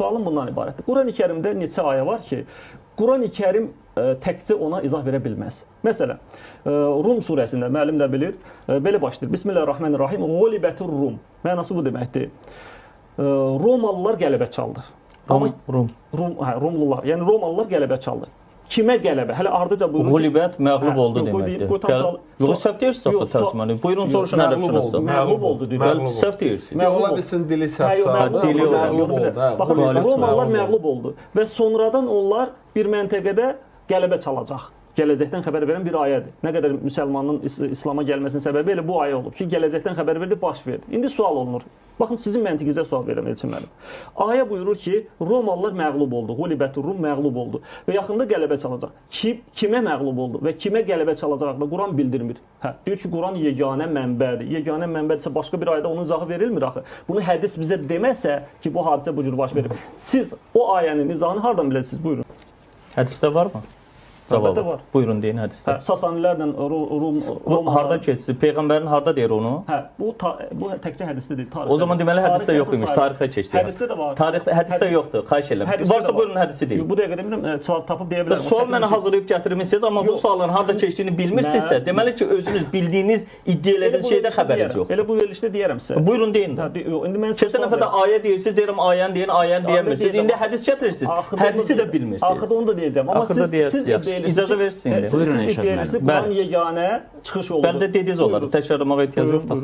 sualım bundan ibarətdir. Quran-ı Kərimdə neçə ayə var ki, Quran-ı Kərim təkcə ona izah verə bilməz. Məsələn, Rum surəsində müəllim də bilir, belə başlayır. Bismillahirrahmanirrahim. Ghulibətur Rum. Mənası bu deməkdir. Romalılar qələbə çaldı. Rumlular. Yəni Romalılar qələbə çaldı. Kimə qələbə? Hələ ardıca buyurur. Qulibət məğlub oldu deməkdir. Yox, səhv deyirsiniz axı tərcümanı. Buyurun soruşun ərəbçanızda. Məğlub oldu deyir. Səhv deyirsiniz. Ola bilsin dili səhv dili məğlub oldu. Baxın, Romalılar məğlub oldu və sonradan onlar bir məntəqədə qələbə çalacaq. Gələcəkdən xəbər verən bir ayədir. Nə qədər müsəlmanın İslama gəlməsinin səbəbi elə bu ayə olub ki, gələcəkdən xəbər verdi, baş verdi. İndi sual olunur. Baxın, sizin məntiqinizə sual verirəm Elçin müəllim. Ayə buyurur ki, Romalılar məğlub oldu. Qulibətur Rum məğlub oldu və yaxında qələbə çalacaq. Kimə məğlub oldu və kimə qələbə çalacaq da Quran bildirmir. Deyir ki, Quran yeganə mənbədir. Yeganə mənbədirsə başqa bir ayədə onun izahı verilmir axı. Bunu hədis bizə deməsə ki, bu hadisə bu cür baş verir. Siz o ayənin izahını hardan biləsiniz? Buyurun. Hədisdə varmı? Cavabı var. Buyurun deyin hədisdə. Sasanilərlə Rum harda keçdi? Peyğəmbərin harda deyir onu? Bu təkcə hədisdə deyil, tarixdə. O zaman deməli hədisdə yox imiş, tarixdə keçdi. Hədisdə də var. Tarixdə hədisdə yoxdur. Xahiş edirəm. Varsa buyurun hədisi deyin. Bu dəqiqə demirəm, tapıb deyə bilərəm. Sual mənə hazırlayıb gətirmisiniz, amma bu sualın harda keçdiyini bilmirsinizsə, deməli ki, özünüz bildiyiniz, iddia etdiyiniz şeydə xəbəriniz yoxdur. Elə bu verilişdə deyərəm sizə. Buyurun deyin. İndi mən keçən dəfə də ayə deyirsiniz, deyirəm ayəni deyin, ayəni deyəmirsiniz. İndi hədis gətirirsiniz. Hədisi də bilmirsiniz. Axırda onu da deyəcəm. Amma siz icazə verirsiniz. Buyurun inşallah. Quran yeganə çıxış oldu. Bəlkə dediniz onları, təkrarlamağa ehtiyac yoxdur.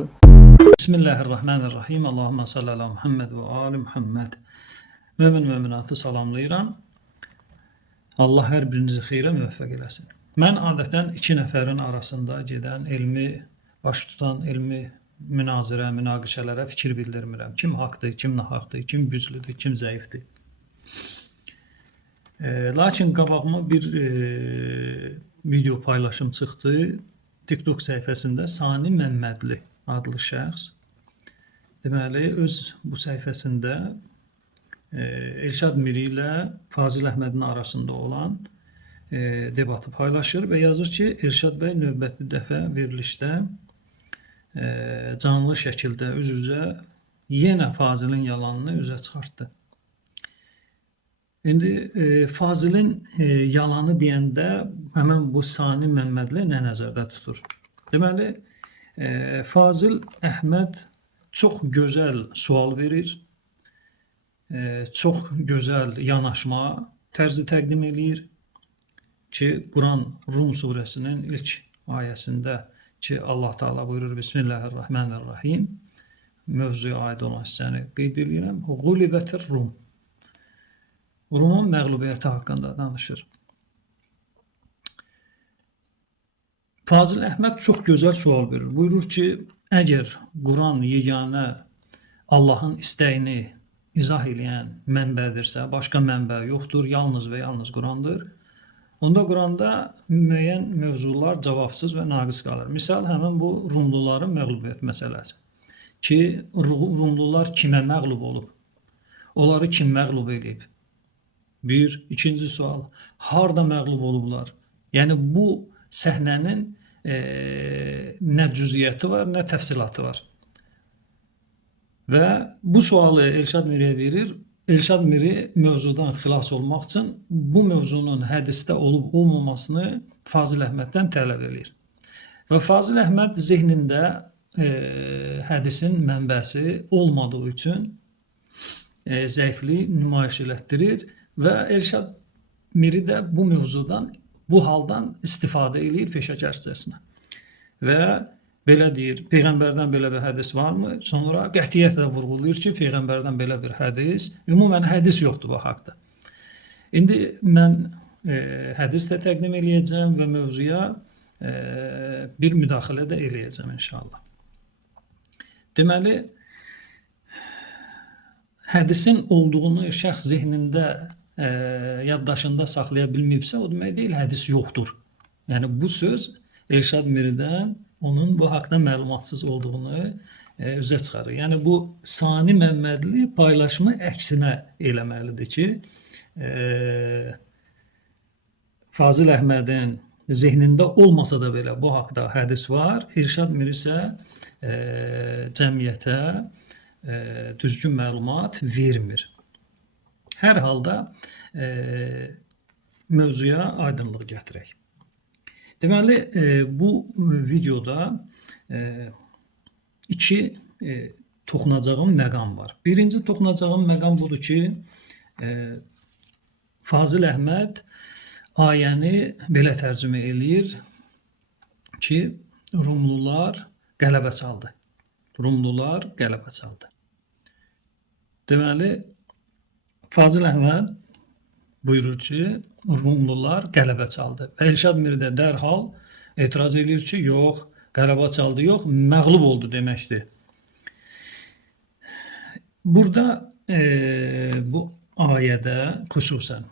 Bismillahirrahmanirrahim. Allahumma salli ala Muhammed və ali Muhammed. Mömin-möminatı salamlayıram. Allah hər birinizi xeyrə müvəffəq eləsin. Mən adətən iki nəfərin arasında gedən elmi, baş tutan elmi münazirə, münaqişələrə fikir bildirmirəm. Kim haqdır, kim nahaqdır, kim güclüdür, kim zəifdir. Lakin qabağıma bir video paylaşım çıxdı. TikTok səhifəsində Sani Məmmədli adlı şəxs deməli öz bu səhifəsində Elşad Miri ilə Fazil Əhmədin arasında olan debatı paylaşır və yazır ki, Elşad bəy növbəti dəfə verilişdə canlı şəkildə üz-üzə yenə Fazilin yalanını üzə çıxartdı. İndi Fazilin yalanı deyəndə həmən bu Sani Məmmədli nə nəzərdə tutur? Deməli, Fazil Əhməd çox gözəl sual verir, çox gözəl yanaşma tərzi təqdim edir ki, Quran Rum surəsinin ilk ayəsində ki, Allah Teala buyurur Bismillahirrahmanirrahim mövzuya aid olan hissəni qeyd edirəm. Qulibətir Rum. Rumun məğlubiyyəti haqqında danışır. Fazil Əhməd çox gözəl sual verir. Buyurur ki, əgər Quran yeganə Allahın istəyini izah edən mənbədirsə, başqa mənbə yoxdur, yalnız və yalnız Qurandır, onda Quranda müəyyən mövzular cavabsız və naqis qalır. Misal, həmin bu Rumluların məğlubiyyət məsələsi. Ki, Rumlular kimə məğlub olub? Onları kim məğlub edib? Bir. İkinci sual, harda məğlub olublar? Yəni, bu səhnənin nə cüziyyəti var, nə təfsilatı var. Və bu sualı Elşad Miriyə verir. Elşad Miri mövzudan xilas olmaq üçün bu mövzunun hədisdə olub-olmamasını Fazil Əhməddən tələb edir. Və Fazil Əhməd zehnində hədisin mənbəsi olmadığı üçün zəiflik nümayiş elətdirir. Və Elşad Miri də bu mövzudan, bu haldan istifadə edir peşəkarcasına. Və belə deyir, Peyğəmbərdən belə bir hədis varmı? Sonra qətiyyətlə vurğulayır ki, Peyğəmbərdən belə bir hədis, ümumən hədis yoxdur bu haqda. İndi mən hədis də təqdim eləyəcəm və mövzuya bir müdaxilə də eləyəcəm inşallah. Deməli, hədisin olduğunu şəxs zehnində yaddaşında saxlaya bilməyibsə, o demək deyil, hədis yoxdur. Yəni, bu söz Elşad Miridən onun bu haqda məlumatsız olduğunu üzə çıxarır. Yəni, bu Sani Məmmədli paylaşımı əksinə eləməlidir ki, Fazil Əhmədin zehnində olmasa da belə bu haqda hədis var. Elşad Miri isə cəmiyyətə düzgün məlumat vermir. Hər halda mövzuya aydınlıq gətirək. Deməli, bu videoda iki toxunacağım məqam var. Birinci toxunacağım məqam budur ki, Fazil Əhməd ayəni belə tərcümə eləyir ki, Rumlular qələbə çaldı. Rumlular qələbə çaldı. Deməli, Fazil Əhməd buyurur ki, Rumlular qələbə çaldı. Və Elşad Miri də dərhal etiraz edir ki, yox, qələbə çaldı, yox, məğlub oldu deməkdir. Burada bu ayədə xüsusən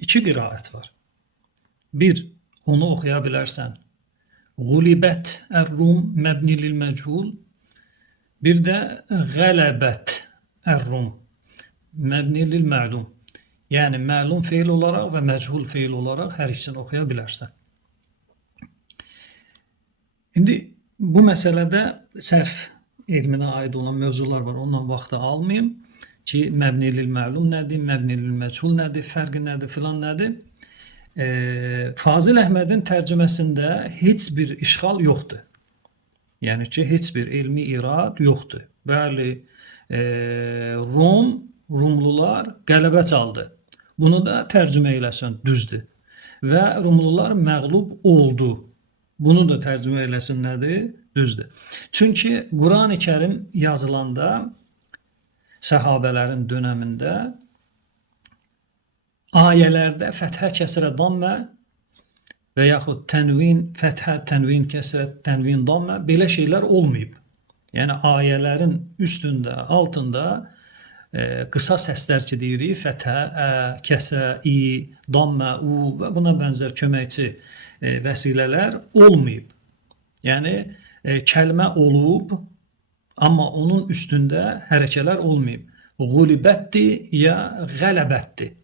iki qiraət var. Bir, onu oxuya bilərsən. Gulibət ər-Rum məbni lil-məchul. Bir də qələbət ər-Rum məbni lil-məlum. Yəni, məlum feil olaraq və məchul feil olaraq hər ikisini oxuya bilərsən. İndi bu məsələdə sərf elminə aid olan mövzular var. Ondan vaxtı almayayım ki, məbni lil-məlum nədir, məbni lil-məchul nədir, fərqi nədir, filan nədir. Fazil Əhmədin tərcüməsində heç bir işğal yoxdur. Yəni ki, heç bir elmi irad yoxdur. Bəli, Rumlular qələbə çaldı. Bunu da tərcümə eləsən düzdür. Və Rumlular məğlub oldu. Bunu da tərcümə eləsin nədir? Düzdür. Çünki Quran-ı Kərim yazılanda səhabələrin dönəmində ayələrdə fəthə, kəsrə, dammə və yaxud tənvin, fəthə, tənvin, kəsrə, tənvin, dammə belə şeylər olmayıb. Yəni ayələrin üstündə, altında qısa səslər ki deyirik, fəthə, kəsrə, i, dammə, u və buna bənzər köməkçi vəsilələr olmayıb. Yəni kəlmə olub, amma onun üstündə hərəkələr olmayıb. Qulibətdir ya qələbətdir.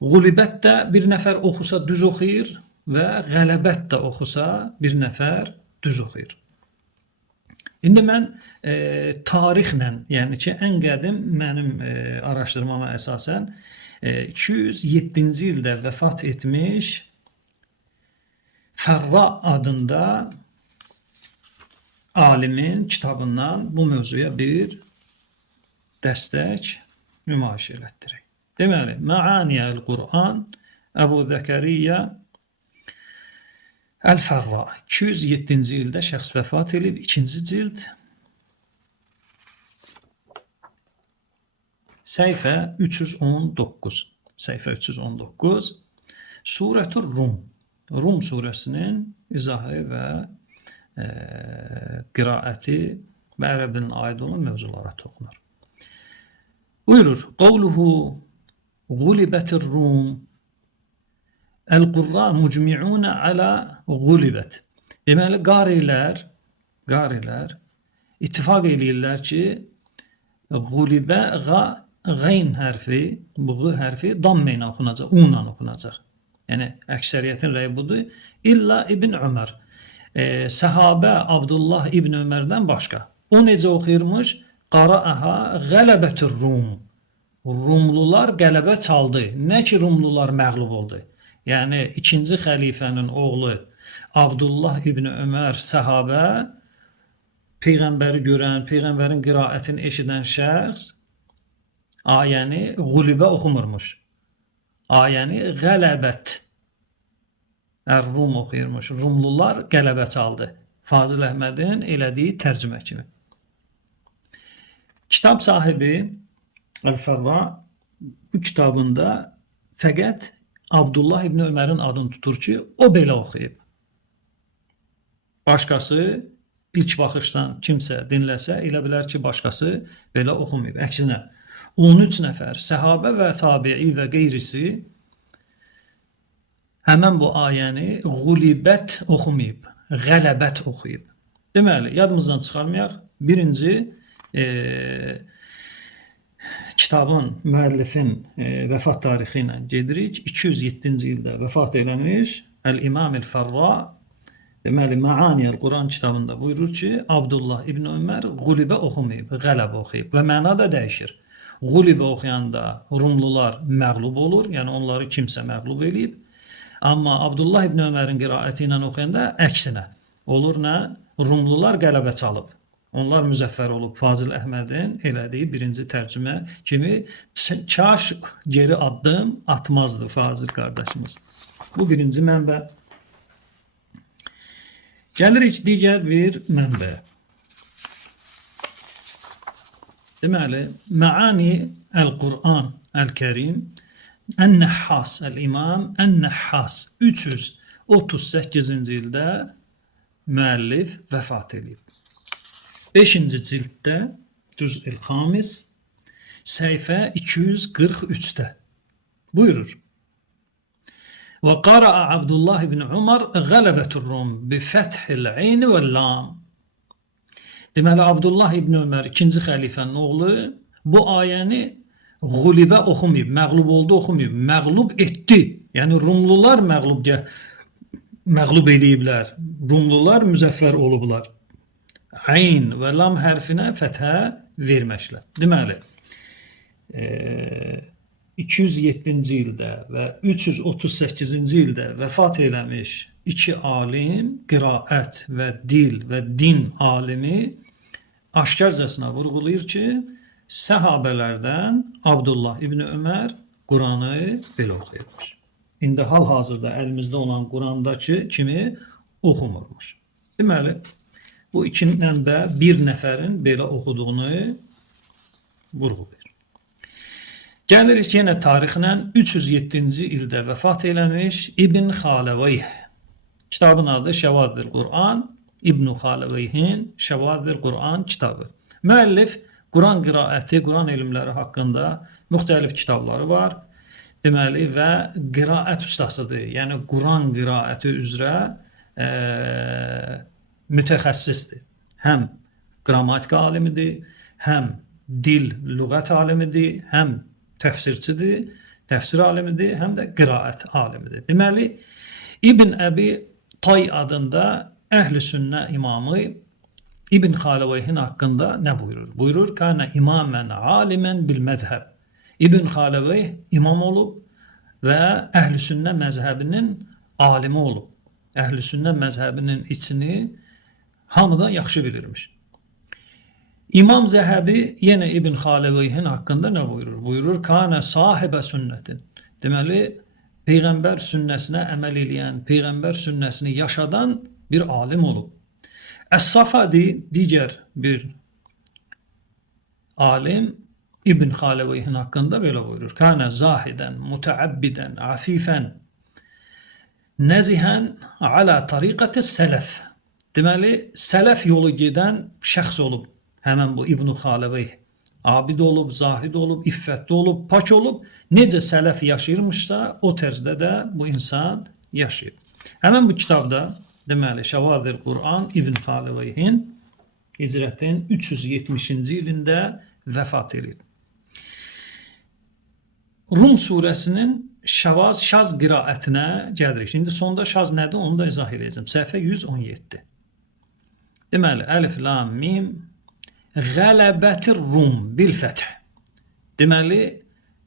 Qulibət də bir nəfər oxusa düz oxuyur və qələbət də oxusa bir nəfər düz oxuyur. İndi mən tarixlə, yəni ki, ən qədim mənim araşdırmama əsasən 207-ci ildə vəfat etmiş Fərra adında alimin kitabından bu mövzuya bir dəstək nümayiş elətdirək. Deməli, Məaniyəl Qur'an Əbu Zəkəriyyə Əl-Fərra 207-ci ildə şəxs vəfat edib, 2-ci cild səhifə 319. Səhifə 319 Surətur Rum. Rum surəsinin izahı və qiraəti və ərəb dilinə aid olan mövzulara toxunur. Buyurur, qavluhu gulibətir Rum əl-qurra mucmi'unə alə gulibət. Deməli, qarilər ittifaq eləyirlər ki, gulibə qeyn hərfi, bu q hərfi dammə ilə oxunacaq, unla oxunacaq. Yəni, əksəriyyətin rəyi budur. İlla İbn Ömər. Səhabə Abdullah İbn Ömərdən başqa. O necə oxuyurmuş? Qara'aha qələbətür Rum. Rumlular qələbə çaldı. Nə ki, Rumlular məğlub oldu. Yəni, ikinci xəlifənin oğlu Abdullah İbn Ömər səhabə, Peyğəmbəri görən, Peyğəmbərin qiraətini eşidən şəxs ayəni qulibə oxumurmuş. Ayəni qələbət Ər-Rum oxuyurmuş. Rumlular qələbə çaldı. Fazil Əhmədin elədiyi tərcümə kimi. Kitab sahibi Əl-Fərra bu kitabında fəqət Abdullah İbn Ömərin adını tutur ki, o belə oxuyub. Başqası ilk baxışdan kimsə dinləsə, elə bilər ki, başqası belə oxumayıb. Əksinə, 13 nəfər səhabə və tabi'i və qeyrisi həmən bu ayəni qulibət oxumayıb, qələbət oxuyub. Deməli, yadımızdan çıxarmayaq, birinci kitabın, müəllifin vəfat tarixi ilə gedirik. 207-ci ildə vəfat eləmiş Əl-İmam El-Fərra, deməli, Məaniyəl Quran kitabında buyurur ki, Abdullah İbn Ömər qulibə oxumayıb, qələbə oxuyub və məna da dəyişir. Gulibə oxuyanda Rumlular məğlub olur, yəni onları kimsə məğlub eləyib. Amma Abdullah ibn Ömərin qiraəti ilə oxuyanda əksinə olur nə? Rumlular qələbə çalıb. Onlar müzəffər olub. Fazil Əhmədin elədiyi birinci tərcümə kimi kaş geri addım atmazdı Fazil qardaşımız. Bu birinci mənbə. Gəlirik digər bir mənbəyə. Deməli, Məani Əl-Qur'an Əl-Kərim Ən-Nəhhas, Əl-İmam Ən-Nəhhas 338-ci ildə müəllif vəfat edib. 5-ci cilddə Cüz-ül Xamis səhifə 243-də buyurur. Və qara'a Abdullah ibn Umar Qələbətur Rum bi fəthil ayn və lam. Deməli, Abdullah ibn Ömər 2-ci xəlifənin oğlu bu ayəni Gulibə oxumayıb, məğlub oldu oxumayıb, məğlub etdi. Yəni Rumlular məğlub eləyiblər. Rumlular müzəffər olublar. Ayn və lam hərfinə fəthə verməklə. Deməli, 207-ci ildə və 338-ci ildə vəfat eləmiş iki alim, qiraət və dil və din alimi aşkarcasına vurğulayır ki, səhabələrdən Abdullah ibn Ömər Quranı belə oxuyurmuş. İndi hal-hazırda əlimizdə olan Qurandakı kimi oxumurmuş. Deməli, bu iki mənbə bir nəfərin belə oxuduğunu vurğulayır. Gəlirik yenə tarixlə 307-ci ildə vəfat eləmiş İbn Xaləveyh. Kitabın adı Şəvadil Quran, İbn Xaləveyhin Şəvadil Quran kitabı. Müəllif Quran qiraəti, Quran elmləri haqqında müxtəlif kitabları var. Deməli, və qiraət ustasıdır. Yəni, Quran qiraəti üzrə mütəxəssisdir. Həm qrammatika alimidir, həm dil, lüğət alimidir, həm təfsirçidir, təfsir alimidir, həm də qiraət alimidir. Deməli, İbn Əbi Tay adında Əhl-i Sünnə imamı İbn Xaləveyhin haqqında nə buyurur? Buyurur, kənə imamən alimən bil məzhəb. İbn Xaləveyh imam olub və Əhl-i Sünnə məzhəbinin alimi olub. Əhl-i Sünnə məzhəbinin içini hamıdan yaxşı bilirmiş. İmam Zəhəbi yenə İbn Xaləveyhin haqqında nə buyurur? Buyurur, kənə sahibə sünnətin. Deməli, Peyğəmbər sünnəsinə əməl eləyən, Peyğəmbər sünnəsini yaşadan bir alim olub. Əs-Safadi digər bir alim İbn Xaləveyhin haqqında belə buyurur. Kənə zahidən, mütəabbidən, afifən, nəzihən alə tariqəti sələf. Deməli, sələf yolu gedən şəxs olub. Həmən bu İbn Xaləveyh. Abid olub, zahid olub, iffətli olub, pak olub. Necə sələf yaşayırmışsa, o tərzdə də bu insan yaşayır. Həmən bu kitabda deməli, Şəvadil Quran İbn Xaləveyhin hicrətin 370-ci ilində vəfat edib. Rum surəsinin şaz qiraətinə gəlirik. İndi sonda şaz nədir? Onu da izah edəcəm. Səhifə 117. Deməli, əlif, lam, mim, Qələbətir Rum bil fəth. Deməli,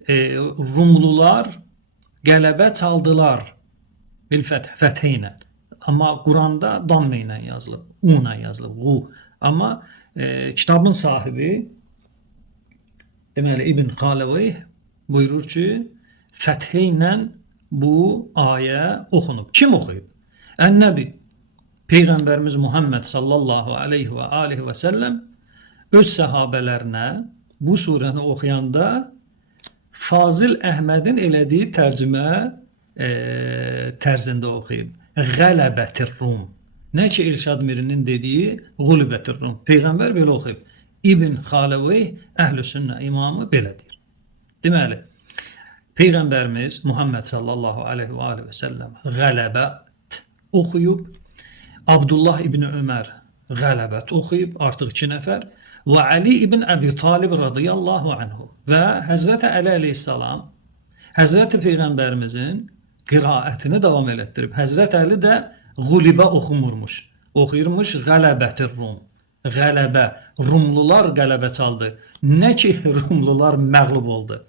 Rumlular qələbə çaldılar bil fəth, fəthə ilə. Amma Quranda dammə ilə yazılıb, u ilə yazılıb, qu. Amma kitabın sahibi, deməli, İbn Xaləveyh buyurur ki, fəthə ilə bu ayə oxunub. Kim oxuyub? Ən-Nəbi, Peyğəmbərimiz Muhammed sallallahu aleyhi və aleyhi və səlləm öz səhabələrinə bu surəni oxuyanda Fazil Əhmədin elədiyi tərcümə tərzində oxuyub. Qələbətir Rum. Nə ki İrşad Mirinin dediyi Qulibətir Rum. Peyğəmbər belə oxuyub. İbn Xaləveyh Əhl-i Sünnə imamı belə deyir. Deməli, Peyğəmbərimiz Muhammed sallallahu aleyhi və aleyhi və səlləm qələbət oxuyub. Abdullah ibn Ömər qələbət oxuyub, artıq 2 nəfər. Və Ali ibn Əbi Talib radiyallahu anhu və Həzrəti Əli aleyhissalam Həzrəti Peyğəmbərimizin qiraətini davam elətdirib. Həzrət Əli də Qulibə oxumurmuş. Oxuyurmuş Qələbətir Rum. Qələbə. Rumlular qələbə çaldı. Nə ki Rumlular məğlub oldu.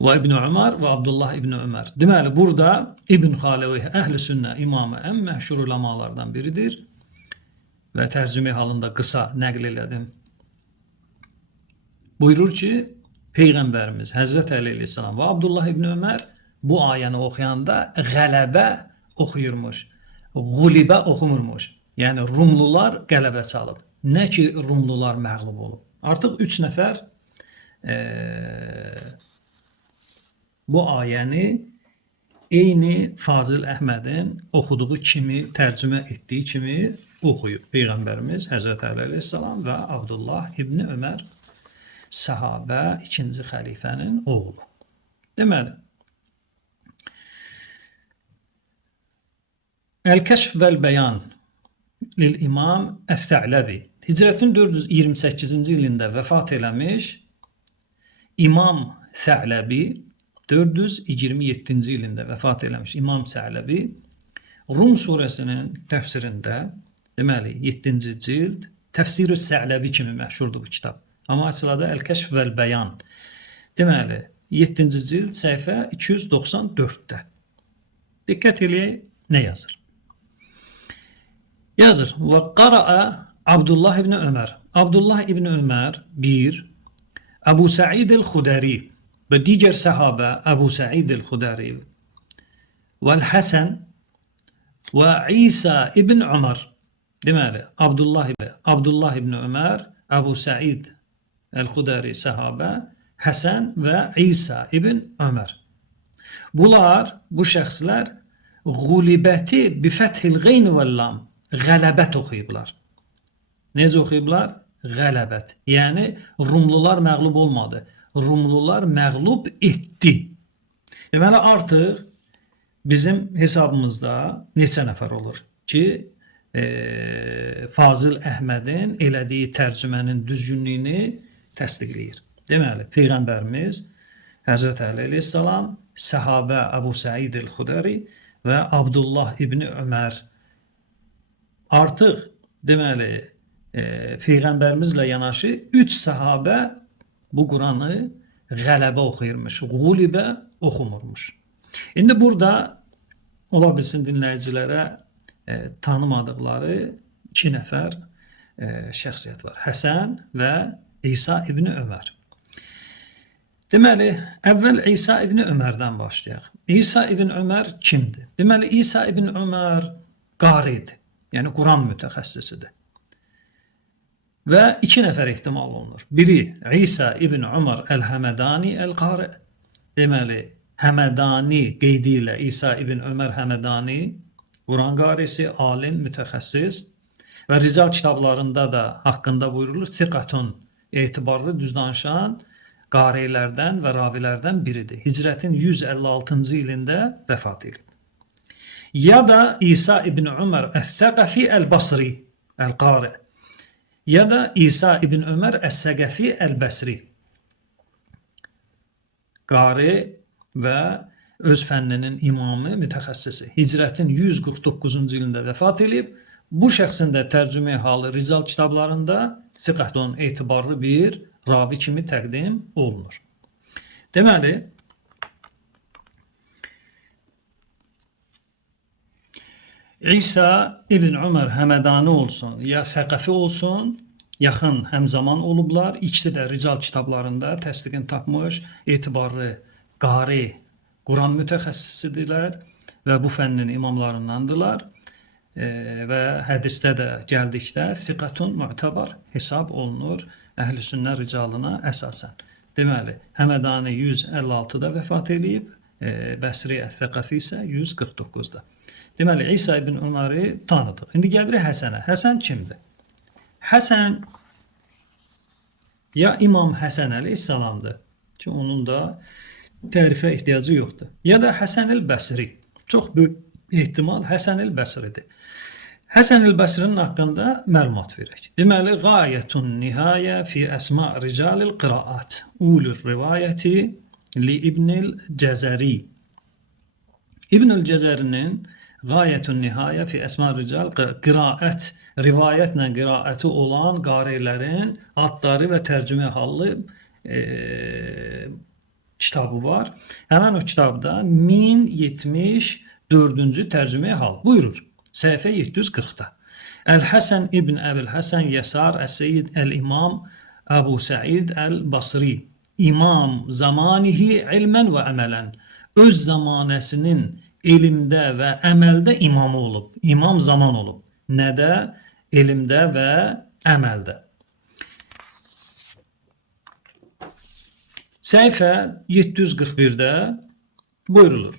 Və İbn Ömər və Abdullah İbn Ömər. Deməli, burada İbn Xalevih Əhl-i Sünnə imamı ən məşhur ulamalardan biridir. Və tərcümə halında qısa nəql elədim. Buyurur ki, Peyğəmbərimiz Həzrət Əli əleyhissalam və Abdullah İbn Ömər bu ayəni oxuyanda qələbə oxuyurmuş, qulibə oxumurmuş. Yəni, Rumlular qələbə çalıb. Nə ki, Rumlular məğlub olub. Artıq 3 nəfər bu ayəni eyni Fazil Əhmədin oxuduğu kimi, tərcümə etdiyi kimi oxuyub. Peyğəmbərimiz Həzrət Əli əleyhissalam və Abdullah İbn Ömər sahabə 2-ci xəlifənin oğlu. Deməli, Əl-Kəşf vəl-Bəyan lil-İmam Əs-Sə'ləbi Hicrətin 428-ci ilində vəfat eləmiş İmam Sə'ləbi 427-ci ilində vəfat eləmiş İmam Sə'ləbi Rum surəsinin təfsirində, deməli 7-ci cild Təfsir-i Sə'ləbi kimi məşhurdur bu kitab. Amma aslında Əl-Kəşf vəl-Bəyan. Deməli, 7-ci cild səhifə 294-də. Diqqət eləyək, nə yazır? Yazır. Və qara'a Abdullah ibn Ömər. Abdullah ibn Ömər 1. Əbu Səid el-Xudəri və digər səhabə Əbu Səid el-Xudəri vəl-Həsən və İsa ibn Ömər. Deməli, Abdullah ibn Ömər, Əbu Səid el-Xudəri səhabə, Həsən və İsa ibn Ömər. Bunlar, bu şəxslər qulibəti bifəthil qeyn vəllam, qələbət oxuyublar. Necə oxuyublar? Qələbət. Yəni, Rumlular məğlub olmadı. Rumlular məğlub etdi. Deməli, artıq bizim hesabımızda neçə nəfər olur ki, Fazil Əhmədin elədiyi tərcümənin düzgünlüyünü təsdiqləyir. Deməli, Peyğəmbərimiz Həzrət Əli əleyhissalam, səhabə Əbu Səid el-Xudəri və Abdullah ibn Ömər. Artıq, deməli, Peyğəmbərimizlə yanaşı 3 səhabə bu Quranı qələbə oxuyurmuş, qulibə oxumurmuş. İndi burada ola bilsin dinləyicilərə tanımadıqları 2 nəfər şəxsiyyət var. Həsən və İsa ibn Ömər. Deməli, əvvəl İsa ibn Ömərdən başlayaq. İsa ibn Ömər kimdir? Deməli, İsa ibn Ömər qaridir, yəni Quran mütəxəssisidir. Və 2 nəfər ehtimal olunur. Biri İsa ibn Ömər əl-Həmədani əl-Qari. Deməli, Həmədani qeydi ilə İsa ibn Ömər Həmədani, Quran qarisi, alim, mütəxəssis və rical kitablarında da haqqında buyurulur. Siqatun, etibarlı, düz danışan qarilərdən və ravilərdən biridir. Hicrətin 156-cı ilində vəfat edib. Ya da İsa ibn Ömər Əs-Səqəfi əl-Basri, əl-Qari. Ya da İsa ibn Ömər Əs-Səqəfi əl-Bəsri. Qari və öz fənninin imamı, mütəxəssisi. Hicrətin 149-cu ilində vəfat edib. Bu şəxsin də tərcümə halı rical kitablarında siqatun, etibarlı bir ravi kimi təqdim olunur. Deməli, İsa ibn Ömər Həmədani olsun, ya Səqəfi olsun, yaxın həmzaman olublar. İkisi də rical kitablarında təsdiqini tapmış, etibarlı qari, Quran mütəxəssisidirlər və bu fənnin imamlarındandılar. Və hədisdə də gəldikdə siqatun mu'tabar hesab olunur Əhl-i Sünnə ricalına əsasən. Deməli, Həmədani 156-da vəfat edib, Bəsri Əs-Səqəfi isə 149-da. Deməli, İsa ibn Öməri tanıdıq. İndi gəlirik Həsənə. Həsən kimdir? Həsən ya İmam Həsən əleyhissalamdır ki, onun da tərifə ehtiyacı yoxdur. Ya da Həsən el-Bəsri. Çox böyük ehtimal Həsən el-Bəsridir. Həsən el-Bəsrinin haqqında məlumat verək. Deməli, qayətun nihayə fi əsma ricalil qiraat. Ulur rivayəti li İbnil Cəzəri. İbnül Cəzərinin Gayetun nihayə fi əsma rical qiraət, rivayətlə qiraəti olan qarilərin adları və tərcümə hallı kitabı var. Həmin o kitabda 1074-cü tərcümə hal buyurur. Səhifə 740-da. Əl-Həsən ibn Əbil-Həsən Yəsar Əs-Seyyid Əl-İmam Əbu Səid Əl-Basri İmam zamanihi ilmən və əmələn, öz zamanəsinin elmdə və əməldə imamı olub. İmam zaman olub. Nədə? Elmdə və əməldə. Səhifə 741-də buyurulur.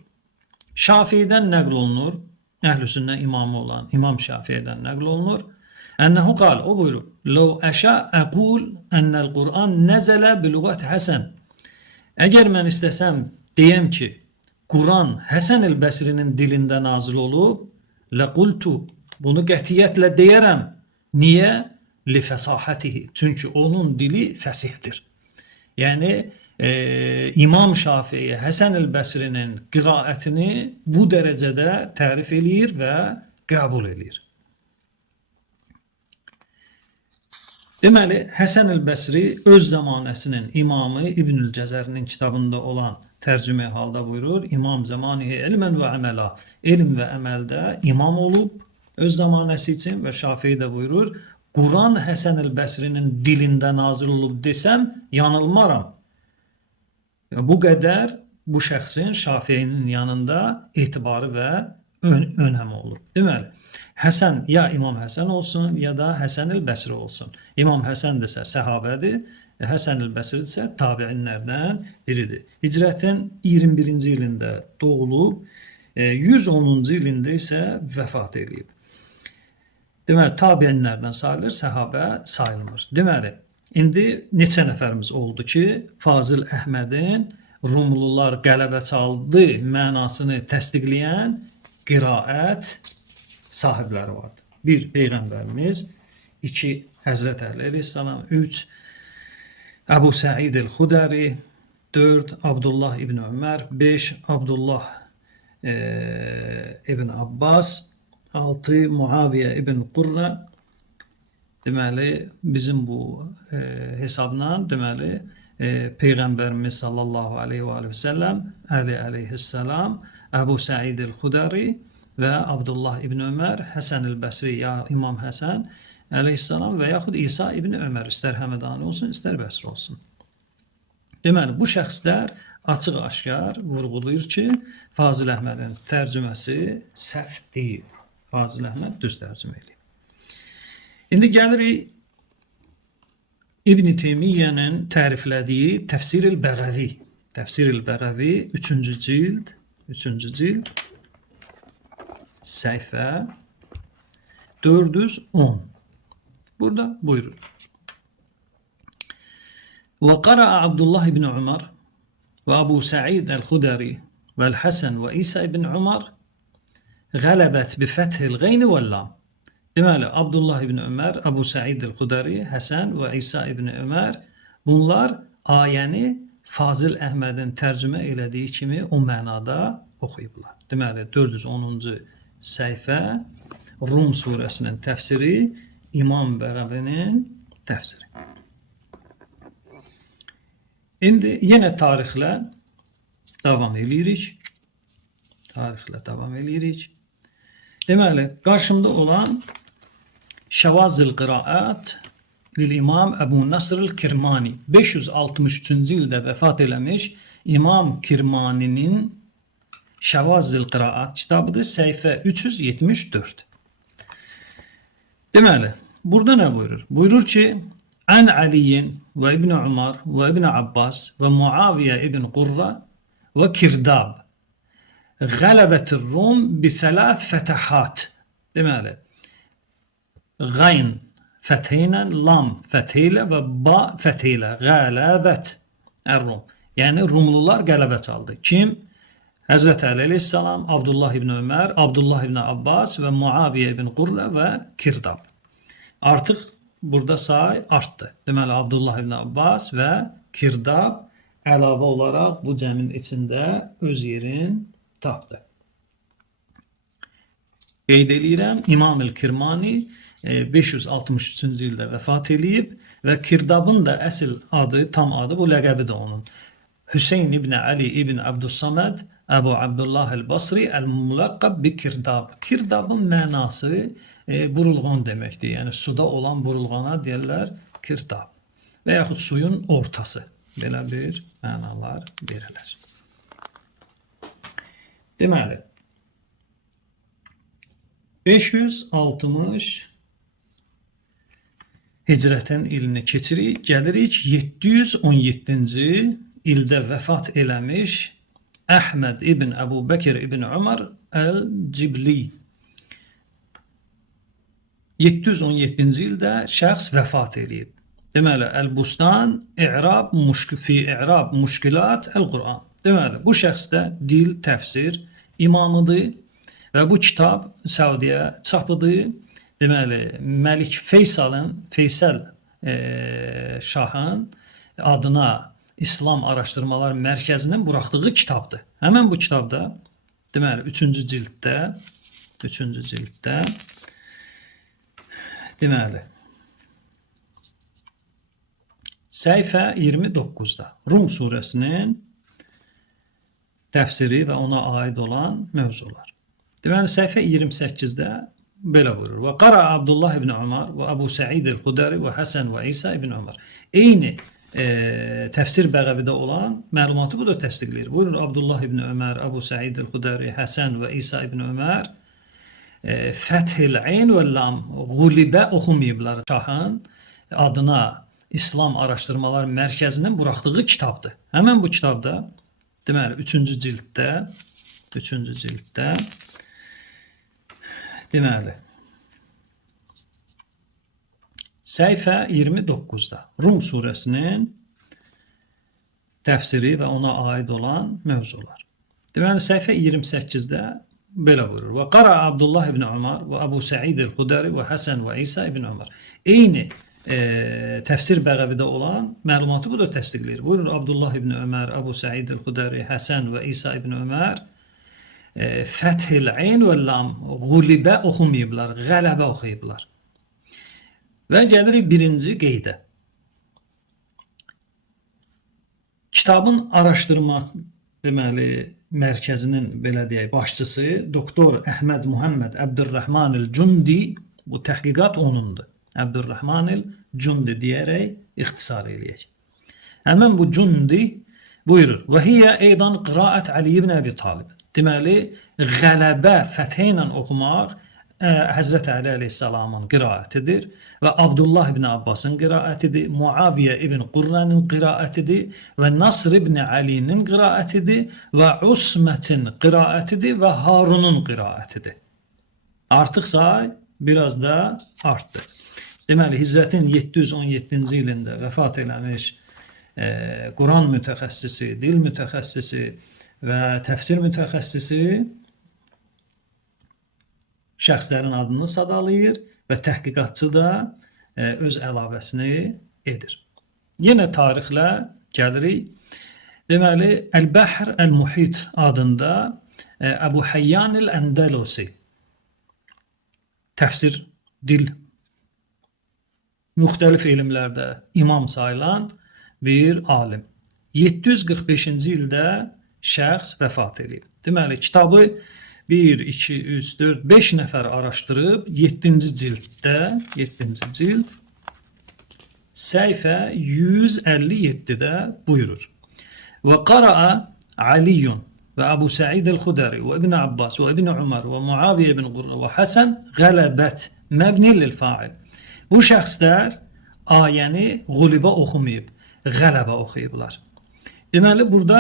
Şafiidən nəql olunur. Əhl-i-Sünnə imamı olan İmam Şafiidən nəql olunur. Ənəhu qal, o buyurur. Ləv əşə əqul ənəl Qur'an nəzələ bilüqət Həsən. Əgər mən istəsəm, deyəm ki, Quran Həsən el-Bəsrinin dilində nazil olub, ləqultu, bunu qətiyyətlə deyərəm. Niyə? Li fəsahətihi. Çünki onun dili fəsihdir. Yəni, İmam Şafii Həsən el-Bəsrinin qiraətini bu dərəcədə tərif eləyir və qəbul eləyir. Deməli, Həsən el-Bəsri öz zamanəsinin imamı İbnül Cəzərinin kitabında olan tərcümə halda buyurur. İmam zamanihi elmən və əmələ, elm və əməldə imam olub öz zamanəsi üçün və Şafii də buyurur. Quran Həsən el-Bəsrinin dilində nazil olub desəm, yanılmaram. Bu qədər bu şəxsin Şafiinin yanında etibarı və önəmi olur. Deməli, Həsən ya İmam Həsən olsun, ya da Həsən el-Bəsri olsun. İmam Həsən desə səhabədir, Həsən el-Bəsri isə tabiinlərdən biridir. Hicrətin 21-ci ilində doğulub, 110-cu ilində isə vəfat edib. Deməli, tabiinlərdən sayılır, səhabə sayılmır. Deməli, indi neçə nəfərimiz oldu ki, Fazıl Əhmədin Rumlular qələbə çaldı mənasını təsdiqləyən qiraət sahibləri vardır. 1. Peyğəmbərimiz, 2. Həzrət Əli əleyhissalam, 3. Əbu Səid el-Xudəri, 4. Abdullah ibn Ömər, 5. Abdullah ibn Abbas, 6. Muaviyə ibn Qurra. Deməli, bizim bu hesabla, deməli, Peyğəmbərimiz sallallahu aleyhi və səlləm, Əli əleyhissalam, Əbu Səid el-Xudəri və Abdullah ibn Ömər, Həsən el-Bəsri, ya İmam Həsən əleyhissalam və yaxud İsa ibn Ömər, istər Həmədani olsun, istər Bəsri olsun. Deməli, bu şəxslər açıq-aşkar vurğulayır ki, Fazıl Əhmədin tərcüməsi səhv deyil. Fazıl Əhməd düz tərcümə eləyir. İndi gəlirik İbn Teymiyyənin təriflədiyi Təfsir-ül-Bəğəvi. Təfsir-ül-Bəğəvi 3-cü cild, səhifə 410. Burada buyurur. Və qara'a Abdullah ibn Umar və Abu Səid el-Xudəri və el-Həsən və İsa ibn Umar qələbət bi fəthil qeyni və lam. Deməli, Abdullah ibn Ömər, Əbu Səid el-Xudəri, Həsən və İsa ibn Ömər bunlar ayəni Fazıl Əhmədin tərcümə elədiyi kimi o mənada oxuyublar. Deməli, 410-cu səhifə Rum surəsinin təfsiri, İmam Bəğəvinin təfsiri. İndi yenə tarixlə davam eləyirik. Deməli, qarşımda olan Şəvazil Qiraət lil-İmam Əbu Nasr el-Kirmani 563-cü ildə vəfat eləmiş İmam Kirmaninin Şəvazil Qiraət kitabıdır, səhifə 374. Deməli, burada nə buyurur? Buyurur ki, Ən Əliyin və İbn Umar və İbn Abbas və Muaviyə ibn Qurra və Kirdab Qələbətir Rum bi thələth fətəhat. Deməli, qayn fəthiylə, lam fəthiylə və ba fəthiylə. Qələbət ər-Rum. Yəni, Rumlular qələbə çaldı. Kim? Həzrət Əli əleyhissalam, Abdullah ibn Ömər, Abdullah ibn Abbas və Muaviyə ibn Qurra və Kirdab. Artıq burada say artdı. Deməli, Abdullah ibn Abbas və Kirdab əlavə olaraq bu cəmin içində öz yerin tapdı. qeyd eləyirəm. İmam el-Kirmani 563-cü ildə vəfat eləyib və Kirdabın da əsl adı, tam adı, bu ləqəbi də onun. Hüseyn ibn Ali ibn Abdüssaməd Əbu Abdullah el-Basri el-Mulaqqab bi Kirdab. Kirdabın mənası burulğan deməkdir. Yəni suda olan burulğana deyirlər Kirdab və yaxud suyun ortası. Belə bir mənalar verilir. Deməli 560 Hicrətin ilini keçirik. Gəlirik 717-ci ildə vəfat eləmiş Əhməd ibn Əbu Bəkir ibn Ömər el-Cibli. 717-ci ildə şəxs vəfat eləyib. Deməli, Əl-Bustan fi İ'rab Muşkilat el-Quran. Deməli, bu şəxs də dil, təfsir imamıdır və bu kitab Səudiyyə çapıdır. Deməli, Məlik Feysal Şahın adına İslam Araşdırmalar Mərkəzinin buraxdığı kitabdır. Həmən bu kitabda, deməli, 3-cü cilddə, deməli, səhifə 29-da Rum surəsinin təfsiri və ona aid olan mövzular. Deməli, səhifə 28-də belə buyurur. Və qara Abdullah ibn Ömər və Əbu Səid el-Xudəri və Həsən və İsa ibn Ömər. Eyni təfsir bəğəvidə olan məlumatı bu da təsdiqləyir. Buyurur, Abdullah ibn Ömər, Əbu Səid el-Xudəri, Həsən və İsa ibn Ömər Fəthil Ayn və Lam Qulibə oxumayıblar. Şahın adına İslam Araşdırmalar Mərkəzinin buraxdığı kitabdır. Həmən bu kitabda, deməli, 3-cü cilddə, deməli, səhifə 29-da Rum surəsinin təfsiri və ona aid olan mövzular. Deməli, səhifə 28-də belə buyurur. Və qara Abdullah ibn Ömər və Əbu Səid el-Xudəri və Həsən və İsa ibn Ömər. Eyni təfsir bəğəvidə olan məlumatı bu da təsdiqləyir. Buyurur, Abdullah ibn Ömər, Əbu Səid el-Xudəri, Həsən və İsa ibn Ömər Fəthil Ayn və Lam Qulibə oxumayıblar, qələbə oxuyublar. Və gəlirik birinci qeydə. Kitabın araşdırma deməli mərkəzinin belə deyək başçısı doktor Əhməd Muhammed Əbdürrəhman el-Cundi, bu təhqiqat onundur. Əbdürrəhman el-Cundi deyərək ixtisar eləyək. Həmən bu Cundi buyurur: "Və hiyə eydan qiraət Ali ibn Əbi Talib." Deməli, qələbə fəthə ilə oxumaq Həzrət Ali əleyhissalamın qiraətidir və Abdullah ibn Abbasın qiraətidir, Muaviyə ibn Qurrənin qiraətidir və Nasr ibn Alinin qiraətidir və Usmətin qiraətidir və Harunun qiraətidir. Artıq say biraz da artdı. Deməli, Hicrətin 717-ci ilində vəfat eləmiş Quran mütəxəssisi, dil mütəxəssisi və təfsir mütəxəssisi şəxslərin adını sadalayır və təhqiqatçı da öz əlavəsini edir. Yenə tarixlə gəlirik. Deməli, Əl-Bəhr Əl-Muhit adında Əbu Hayyan el-Əndəlusi təfsir, dil, müxtəlif elmlərdə imam sayılan bir alim. 745-ci ildə şəxs vəfat edib. Deməli, kitabı 1, 2, 3, 4, 5 nəfər araşdırıb 7-ci cild səhifə 157-də buyurur. Və qara'a Aliyyun və Əbu Səid el-Xudəri və İbn Abbas və İbn Ömər və Muaviyə ibn Qurra və Həsən qələbət məbni lil-fa'il. Bu şəxslər ayəni qulibə oxumayıb, qələbə oxuyublar. Deməli, burada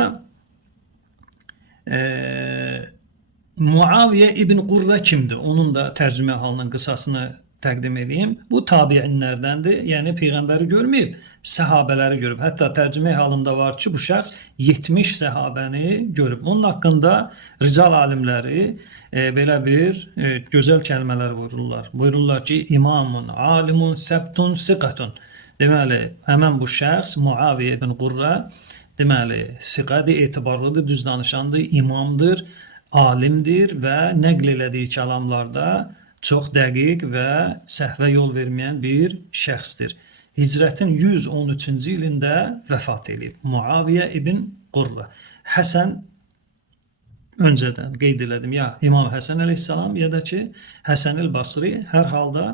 Muaviyə ibn Qurra kimdir? Onun da tərcümə halının qısasını təqdim edeyim. Bu tabiinlərdəndir. Yəni peyğəmbəri görməyib, səhabələri görüb. Hətta tərcümə halında var ki, bu şəxs 70 səhabəni görüb. Onun haqqında rical alimləri belə bir gözəl kəlmələr buyururlar. Buyururlar ki, imamun, alimun, səbtun, siqatun. Deməli, həmən bu şəxs Muaviyə ibn Qurra deməli, siqədir, etibarlıdır, düz danışandır, imamdır, alimdir və nəql elədiyi kəlamlarda çox dəqiq və səhvə yol verməyən bir şəxsdir. Hicrətin 113-cü ilində vəfat edib. Muaviyə ibn Qurra. Həsən öncədən qeyd elədim. Ya İmam Həsən əleyhissalam ya da ki Həsən el-Basri, hər halda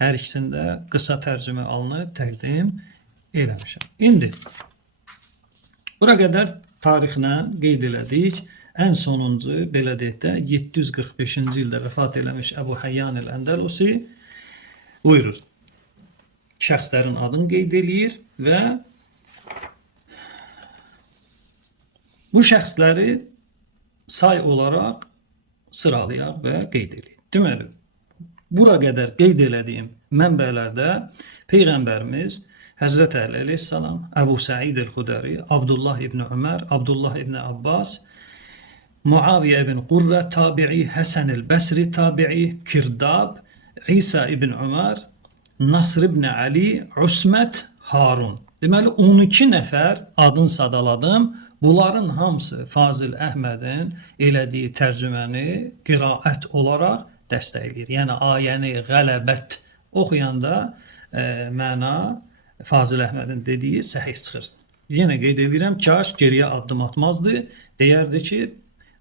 hər ikisində qısa tərcümə alınıb təqdim eləmişəm. İndi bura qədər tarixlə qeyd elədik. Ən sonuncu belə deyək də 745-ci ildə vəfat eləmiş Əbu Həyyan el-Əndəlusi buyurur. Şəxslərin adını qeyd eləyir və bu şəxsləri say olaraq sıralayaq və qeyd eləyək. Deməli, bura qədər qeyd elədiyim mənbələrdə Peyğəmbərimiz Həzrət Əli əleyhissalam, Əbu Səid el-Xudəri, Abdullah ibn Ömər, Abdullah ibn Abbas, Muaviyə ibn Qurra tabi'i, Həsən el-Bəsri tabi'i, Kirdab, İsa ibn Ömər, Nasr ibn Ali, Usmət, Harun. Deməli 12 nəfər adını sadaladım. Bunların hamısı Fazil Əhmədin elədiyi tərcüməni qiraət olaraq dəstəkləyir. Yəni ayəni qələbət oxuyanda məna Fazil Əhmədin dediyi səhih çıxır. Yenə qeyd edirəm, kaş geriyə addım atmazdı. Deyərdi ki,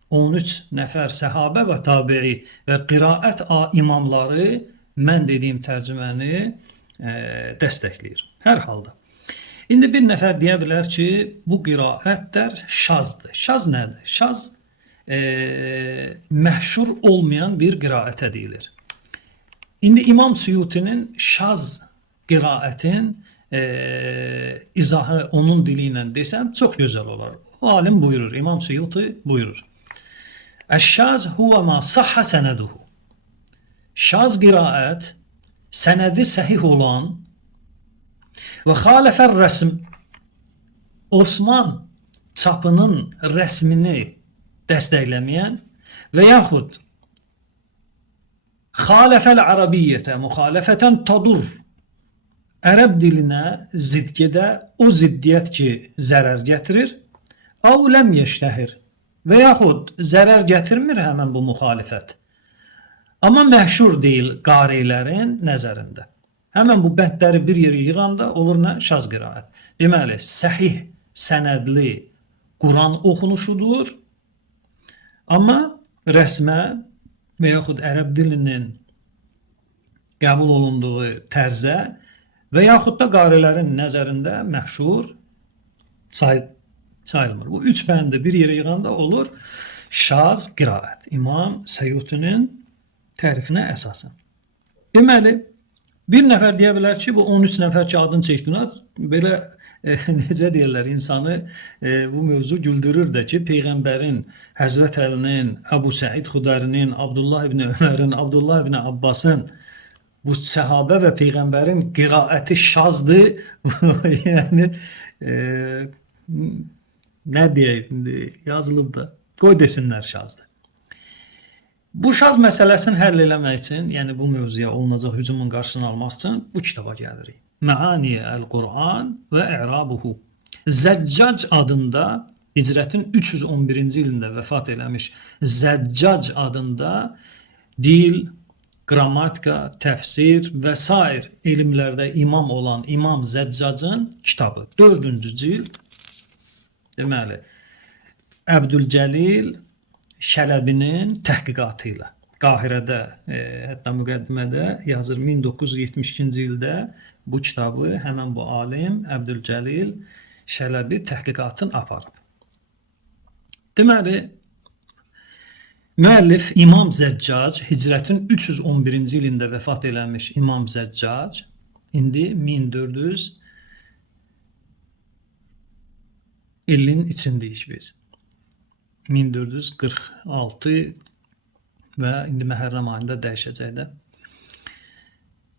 13 nəfər səhabə və tabi'i və qiraət imamları mən dediyim tərcüməni dəstəkləyir. Hər halda. İndi bir nəfər deyə bilər ki, bu qiraətlər şazdır. Şaz nədir? Şaz məhşur olmayan bir qiraətə deyilir. İndi İmam Suyutinin şaz qiraətin izahı onun dili ilə desəm çox gözəl olar. O alim buyurur, İmam Suyuti buyurur. Əş-şaz huvə ma sahhə sənəduhu. Şaz qiraət sənədi səhih olan və xalifər rəsm Osman çapının rəsmini dəstəkləməyən və yaxud xalifəl ərəbiyyətə müxalifətən tadur ərəb dilinə zidd gedə o ziddiyyət ki zərər gətirir əv ləm yeştəhir və yaxud zərər gətirmir həmən bu müxalifət. Amma məhşur deyil qarilərin nəzərində. Həmən bu bəndləri bir yerə yığanda olur nə? Şaz qiraət. Deməli, səhih, sənədli Quran oxunuşudur. Amma rəsmə və yaxud ərəb dilinin qəbul olunduğu tərzə və yaxud da qarilərin nəzərində məhşur sayılmır. Bu üç bəndi bir yerə yığanda olur şaz qiraət. İmam Suyutinin tərifinə əsasən. Deməli, bir nəfər deyə bilər ki, bu 13 nəfər ki adını çəkdilər, belə necə deyirlər, insanı bu mövzu güldürür də ki, Peyğəmbərin, Həzrət Əlinin, Əbu Səid Xudərinin, Abdullah ibn Ömərin, Abdullah ibn Abbasın, bu səhabə və Peyğəmbərin qiraəti şazdır. Yəni, nə deyək, yazılıb da, qoy desinlər şazdır. Bu şaz məsələsini həll eləmək üçün, yəni bu mövzuya olunacaq hücumun qarşısını almaq üçün bu kitaba gəlirik. Məaniyə əl-Quran və i'rabuhu. Zəccac adında, Hicrətin 311-ci ilində vəfat eləmiş Zəccac adında dil, qrammatika, təfsir və sair elmlərdə imam olan İmam Zəccacın kitabı. 4-cü cild, deməli, Əbdülcəlil Şələbinin təhqiqatı ilə Qahirədə, hətta müqəddimədə yazır 1972-ci ildə bu kitabı həmən bu alim Əbdülcəlil Şələbi təhqiqatını aparıb. Deməli, müəllif İmam Zəccac Hicrətin 311-ci ilində vəfat eləmiş İmam Zəccac indi 1400 ilin içindəyik biz. 1446 və indi Məhərrəm ayında dəyişəcək də.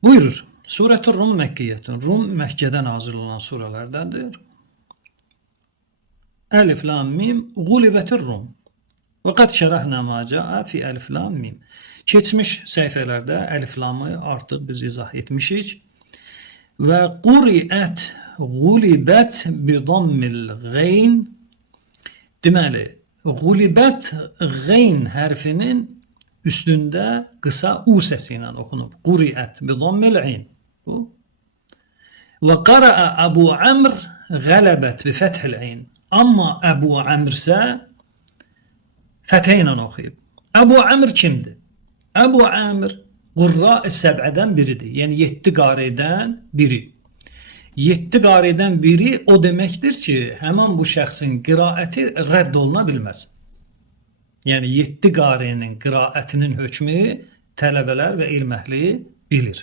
Buyurur, Surə-tür Rum Məkkiyyətun. Rum Məkkədə nazil olan surələrdəndir. Əlif, Lam, Mim, Qulibətir Rum. Və qəd şərəhnə mə cəə fi Əlif, Lam, Mim. Keçmiş səhifələrdə Əlif, Lamı artıq biz izah etmişik. Və quriət, qulibət bi dammil qeyn. Deməli, Gulibet g'ayn harfinin üstünde kısa u sesiyle okunub. Quri'at bi dammil ayn. Bu. Ve qara'a Abu Amr galabet bi fethil ayn. Amma Abu Amr ise fetheyle okuyub. Abu Amr kimdir? Abu Amr Qurra-ı Səb'ədən biridir. Yəni 7 qaridən biri. 7 qaridən biri o deməkdir ki, həmin bu şəxsin qiraəti rədd oluna bilməz. Yəni 7 qarinin qiraətinin hökmü tələbələr və elm əhli bilir.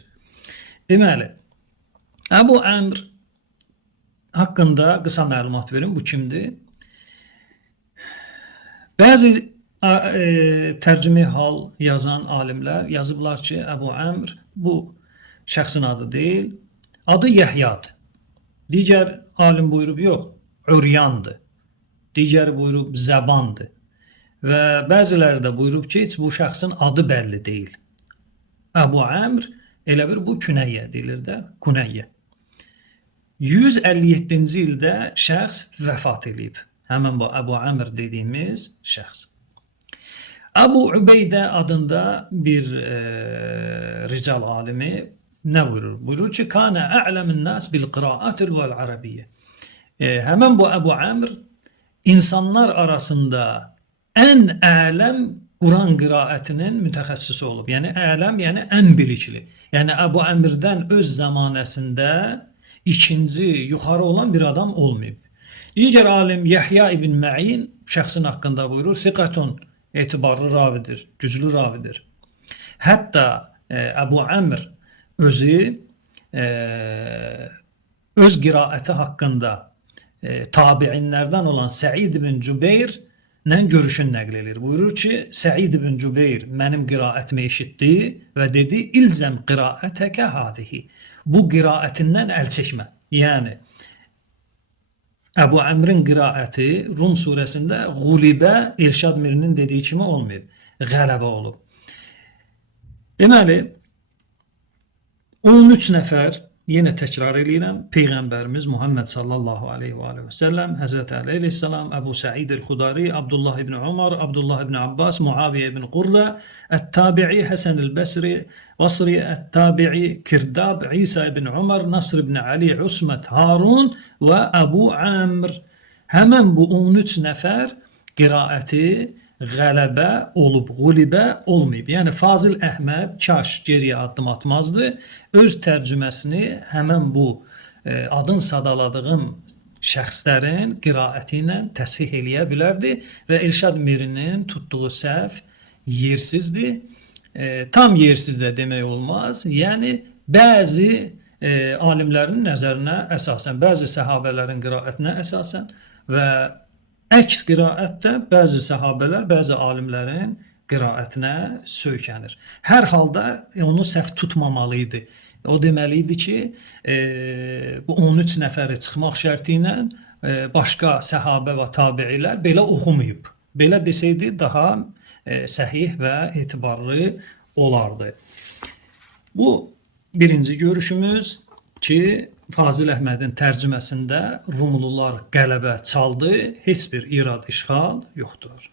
Deməli, Əbu Əmr haqqında qısa məlumat verin. Bu kimdir? Bəzi tərcüme hal yazan alimlər yazıblar ki, Əbu Əmr bu şəxsin adı deyil, adı Yəhyadır. Digər alim buyurub yox, Üryandır. Digər buyurub Zəbandır. Və bəziləri də buyurub ki, heç bu şəxsin adı bəlli deyil. Əbu Əmr elə bir bu künəyyə deyilir də, künəyyə. 157-ci ildə şəxs vəfat edib. Həmin bu Əbu Əmr dediyimiz şəxs. Əbu Ubeydə adında bir rical alimi nə buyurur? Buyurur ki, Kana a'lamun nas bil qira'atil vel arabiyyə. Həmin bu Əbu Əmr insanlar arasında ən ələm Quran qiraətinin mütəxəssisi olub. Yəni ələm, yəni ən bilikli. Yəni Əbu Əmrdən öz zamanəsində ikinci, yuxarı olan bir adam olmayıb. Digər alim Yahya ibn Ma'in şəxsin haqqında buyurur, Siqatun etibarlı ravidir, güclü ravidir. Hətta Əbu Əmr özü öz qiraəti haqqında tabiinlərdən olan Səid ibn Cübeyrlə görüşün nəql edir. Buyurur ki, Səid ibn Cübeyr mənim qiraətimi eşitdi və dedi, İlzəm qiraətəkə hadihi. Bu qiraətindən əl çəkmə. Yəni, Əbu Əmrin qiraəti Rum surəsində Qulibə Elşad Mirinin dediyi kimi olmayıb. Qələbə olub. Deməli, 13 nəfər, yenə təkrar edirəm, Peyğəmbərimiz Muhammed sallallahu aleyhi və səlləm, Həzrət Əli aleyhissalam, Əbu Səid el-Xudari, Abdullah ibn Umar, Abdullah ibn Abbas, Muaviyyə ibn Qurra, Ət-Tabi'i, Həsən el-Bəsri, Basri, Ət-Tabi'i, Kirdab, İsa ibn Umar, Nasr ibn Ali, Usmət, Harun və Əbu Əmr. Həmən bu 13 nəfər qiraəti qələbə olub, qulibə olmayıb. Yəni Fazil Əhməd kaş geriyə addım atmazdı. Öz tərcüməsini həmən bu adın sadaladığım şəxslərin qiraəti ilə təsih eləyə bilərdi və Elşad Mirinin tutduğu səhv yersizdir. Tam yersiz də demək olmaz. Yəni bəzi alimlərin nəzərinə əsasən, bəzi səhabələrin qiraətinə əsasən və əks qiraətdə bəzi səhabələr, bəzi alimlərin qiraətinə söykənir. Hər halda onu səhv tutmamalı idi. O deməli idi ki, bu 13 nəfəri çıxmaq şərti ilə başqa səhabə və tabiilər belə oxumayıb. Belə desəydi daha səhih və etibarlı olardı. Bu birinci görüşümüz ki, Fazil Əhmədin tərcüməsində Rumlular qələbə çaldı, heç bir irad işğal yoxdur.